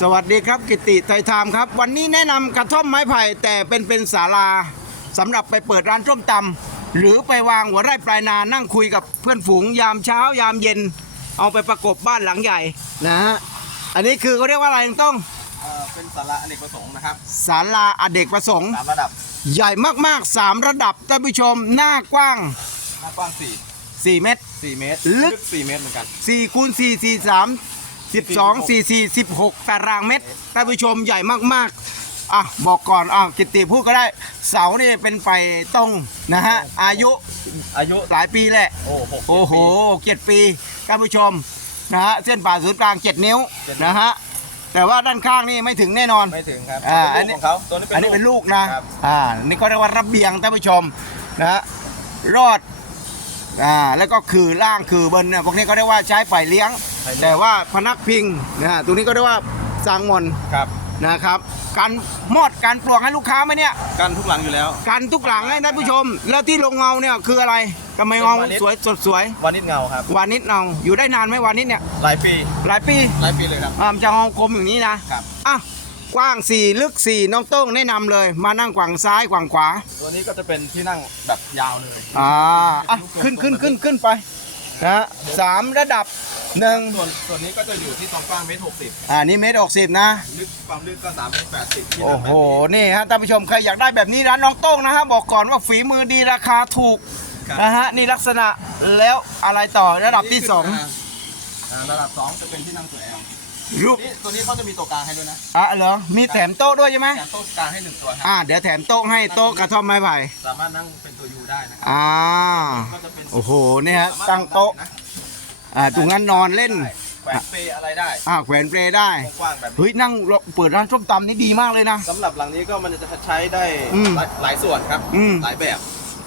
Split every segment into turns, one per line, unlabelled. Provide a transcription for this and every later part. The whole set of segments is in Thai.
สวัสดีครับกิติไทยไทม์ครับ วันนี้แนะนำกระท่อมไม้ไผ่แต่เป็นเป็นศาลาสำหรับไปเปิดร้านส้มตำหรือไปวางหัวไร่ปลายนานั่งคุยกับเพื่อนฝูงยามเช้ายามเย็น เอาไปประกบบ้านหลังใหญ่นะฮะอันนี้คือเขาเรียกว่าอะไรต้อง
เอ่อเป็นสาระอเนกประสงค์นะครับ
ศาลาอเนกประสงค์
สามระดับ
ใหญ่มากๆ 3 ระดับท่านผู้ชมหน้ากว้าง
หน้ากว้าง
4เมตร
4 4เมตร
ลึก
4เมตรเหมือนกัน
4คูณ4 4 3 12 4 4 16 ตารางเมตรท่านผู้ชมใหญ่มากๆอะบอกก่อนอะกิตติพูดก็ได้เสานี่เป็นไฟตรงนะฮะอายุ
อายุ
หลายปีแหละ
โอ้หก
โอ้โหเจ็ดปีท่านผู้ชมนะฮะเส้นผ่าศูนย์กลาง 7 นิ้วนะฮะแต่ว่าด้านข้างนี่ไม่ถึงแน่นอน
ไม่ถึงครับ
อ่า
เป็
อัน
น
นี้
ลูกของเขาตัวนี้เป็น
อันนี้เป็นลูกนะ ครับอ่า นี่ก็เรียกว่าระเบียงท่านผู้ชมนะฮะรอด อ่า แล้วก็คือล่างคือบนเนี่ยพวกนี้ก็เรียกว่าใช้ไฟเลี้ยง แต่ว่าพนักพิงนะฮะตรงนี้ก็เรียกว่าสร้างมน
ครับ
นะครับการมอดการปลวกให้ลูกค้าไหมเนี่ย
กันทุกหลังอยู่แล้ว
กันทุกหลังให้ท่านผู้ชม แล้วที่ลงเงาเนี่ยคืออะไรทำไมเงา
เป็นวานิช
สวยสดสวย
วันนิดเงาครับ
วานิชเงาอยู่ได้นานไหมวานิชเนี่ย
หลายปี
หลายปี
หลายปีเลยครับ
อ่ามันจะเงาคมอย่างนี้นะครับอะกว้าง 4 ลึก 4 น้องโต้งแนะนำเลย มานั่งขวางซ้ายขวางขวา
ตัวนี้ก็จะเป็นที่นั่งแบบยาวเลย
อ่าอะขึ้นขึ้นขึ้นขึ้นไปนะฮะสามระดับ หนึ่ง
ส่วนส่วนนี้ก็จะอยู่ที่ตรงกว้างเมตรหกสิบ
อ่านี่เมตรหกสิบนะ
ลึกความลึกก็สามเมตรแปดสิบที่
โอ้
นั่ง
โห
แบบนี้
นี่ฮะท่านผู้ชมใครอยากได้แบบนี้ร้านน้องโต้งนะฮะบอกก่อนว่าฝีมือดีราคาถูก
ครับ
นะฮะนี่ลักษณะแล้วอะไรต่อระดับที่สองา
ระดับสองจะเป็นที่นั่งตัวแอล
รูป
นี่ตัวนี้เขาจะมีตัวกลางให้ด้วยนะ
อะเหรอมีแถมโต๊ะด้วยใช่ไหม
แถมโต๊ะกลางให้หนึ่งตัวครั
อ่าเดี๋ยวแถมโต๊ะให้โต๊ะกระท่อมไม้ไผ่
สามารถนั่งเป็นตัวยูได้นะครั
อ่า
ก็จะเป็น
โอ้โหเนี่ยฮะตั้งโต๊ะ อ่าตรงนั้นนอนเล่น
แขวนเปรย์อะไรได้
อ่าแขวนเปลได้
กว้างๆแบบนี้
เฮ้ยนั่งเปิดร้านส้มตำนี่ดีมากเลยนะ
สำหรับหลังนี้ก็มันจะใช้ได้
อืม
หลายหลายส่วนครับ
อืม
หลายแบบ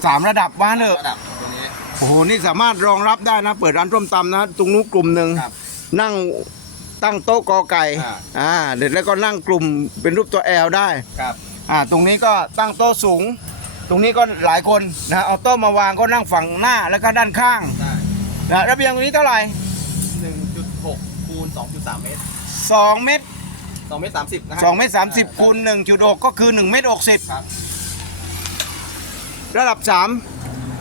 สามระดับว่าเนอะ
ระดับตัวนี้
โอ้โหนี่สามารถรองรับได้นะ เปิดร้านส้มตำนะ ตรงนู้นกลุ่มหนึ่ง
ครับ
นั่งตั้งโต๊ะกอไก่
อ่า
อ่าเด็ดแล้วก็นั่งกลุ่มเป็นรูปตัวแอลได้
ครับ
อ่าตรงนี้ก็ตั้งโต๊ะสูง ตรงนี้ก็หลายคนนะเอาโต๊ะมาวางก็นั่งฝั่งหน้าแล้วก็ด้านข้าง
ได้
นะระเบียงตรงนี้เท่าไหร่
1.6คูณ2.3 เมตร
2 เมตร
2 เมตร 30 นะครั
2เมตร30คูณ1.6ก็คือ1เมตร
ครับ
60ระดับ 3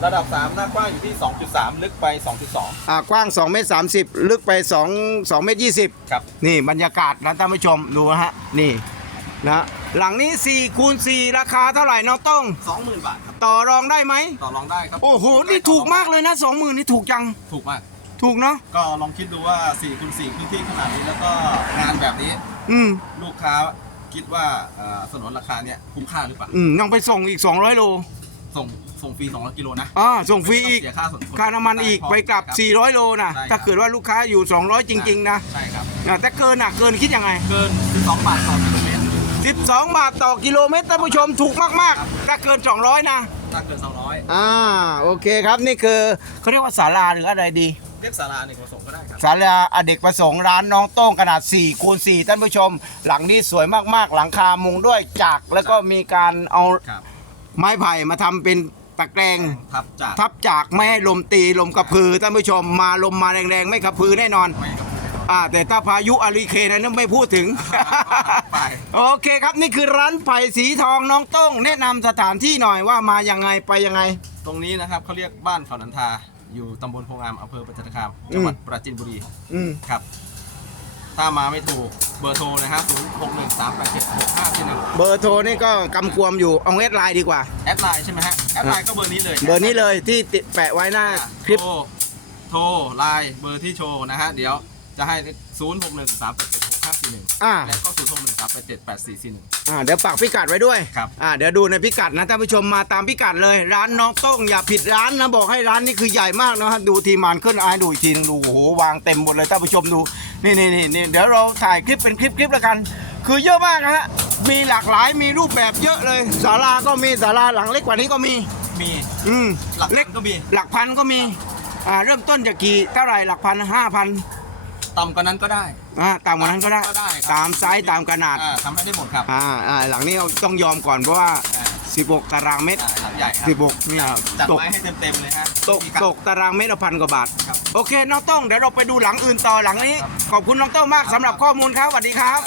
ระดับ 3 หน้ากว้างอยู่ที่ 2.3 ลึกไป 2.2
อ่ากว้าง2เมตร30 ลึกไป2 2เมตร20
ครับ
นี่บรรยากาศนะท่านผู้ชมดูนะฮะนี่นะ หลังนี้4คูณ4ราคาเท่าไหร่น้องต้อง
20,000บาทครับ
ต่อรองได้ไหม
ต่อรองได้ครับ
โอ้โห นี่ถูกมากเลยนะ 20,000นี่ถูกจัง
ถูกมาก
ถูกเนาะ
ก็ลองคิดดูว่า4คูณ4พื้นที่ขนาดนี้แล้วก็งานแบบนี้
อืม
ลูกค้าคิดว่าเอ่อสนนราคาเนี่ยคุ้มค่าหรือเปล่า
อืมต้องไปส่งอีก 200 โล
ส่งส่งฟรี200กิโลนะ
อ่าส่งฟรีอีก
ไม่ต้งเสียค่าส่วน
ค่าน้ำมันอีกไปกลับ400 โลนะ
ใช่ครับ
ถ้าเกิดว่าลูกค้าอยู่ 200 จริง ๆ นะ
ใช่ครับ
อ่าถ้าเกินอะ เกินคิดยังไง
เกิน12บาทต่อกิโลเมตร
12 บาทต่อกิโลเมตรท่านผู้ชมถูกมากๆ ถ้าเกิน 200 นะ
ถ้าเกิน 200
อ่าโอเคครับนี่คือเขาเรียกว่าศาลาหรืออะไรดี
เรียกสาราอเนกประสงค์ก็ได้ครับ
ศาลาอเนกประสงค์ร้านน้องโต้งขนาด4คูณ4ท่านผู้ชม หลังนี้สวยมากๆ หลังคามุงด้วยจักรแล้วก็มีการเอา
ครับ
ไม้ไผ่มาทำเป็นตะแกรง
ทับจาก
ทับจากไม่ให้ลมตีลมกระพือท่านผู้ชมมาลมมาแรงๆ ไม่กระพือแน่นอน
ไม่กับ
อ่าแต่ถ้าพายุอาริเคนนั้นไม่พูดถึง
ไป
โอเคครับนี่คือร้านไผ่สีทองน้องโต้งแนะนำสถานที่หน่อยว่ามายังไงไปยังไง
ตรงนี้นะครับเขาเรียกบ้านเขานันทา อยู่ตำบลโพงามอำเภอประจันตคามจังหวัดปราจีนบุรี
อืม
ครับ ถ้ามาไม่ถูกเบอร์โทรนะครับ0 6 1 3 8 7 6 5 4 1
เบอร์โทรนี่ก็กำกวมอยู่เอาเวทไลน์ดีกว่า
แอดไลน์ใช่ไหไหมฮะแอดไลน์ก็เบอร์นี้เลย
เบอร์นี้เลยที่ติดแปะไว้หน้า
อ่า
คลิป
โทรโทรไลน์เบอร์ที่โชว์นะฮะ เดี๋ยว จะให้0 6 1 3 8 7 6 5 4 1
อ่า
และก็0 6 1 3 8 7 8 4 4 1
อ่าเดี๋ยวปักพิกัดไว้ด้วย
ครับ
อ่าเดี๋ยวดูในพิกัดนะท่านผู้ชมมาตามพิกัดเลย ร้านน้องโต้งอย่าผิดร้านนะบอกให้ร้านนี้คือใหญ่มากนะฮะดูทีมงานขึ้นอายดูอีกทีนึงดูโอ้โหวางเต็มหมดเลยท่านผู้ชมดูนี่นี่นี่นี่เดี๋ยวเราถ่ายคลิปเป็นคลิปคลิปแล้วกัน คือเยอะมากนะฮะมีหลากหลายมีรูปแบบเยอะเลยศาลาก็มีศาลาหลังเล็กกว่านี้ก็มี
มี
อืม
หลัก
เล็
เล็
ก
กก็มี
หลักพันก็มี อ่าเริ่มต้นจากกี่เท่าไหร่หลักพันห้าพัน
ต่ำกว่านั้นก็ได้
อ่าตามกว่านั้นก็ได้
ก็ได้ครับ
ตามไซส์ตามขนาด
อ่าทำให้ได้หมดครับ
อ่าอ่าหลังนี้เราต้องยอมก่อนเพราะว่า
อ่า
16 ตารางเมตร
อ่าหลังใหญ่ครับ
16เนี่ย
จัด
ตก
ไว้ให้เต็มๆเลยฮะ
ตก
มีาร
ตกตารางเมตรละพันกว่าบาท
ครับ
โอเคน้องต้องเดี๋ยวเราไปดูหลังอื่นต่อหลังนี้ขอบคุณน้องต้องมากสำหรับข้อมูลครับสวัสดีครับ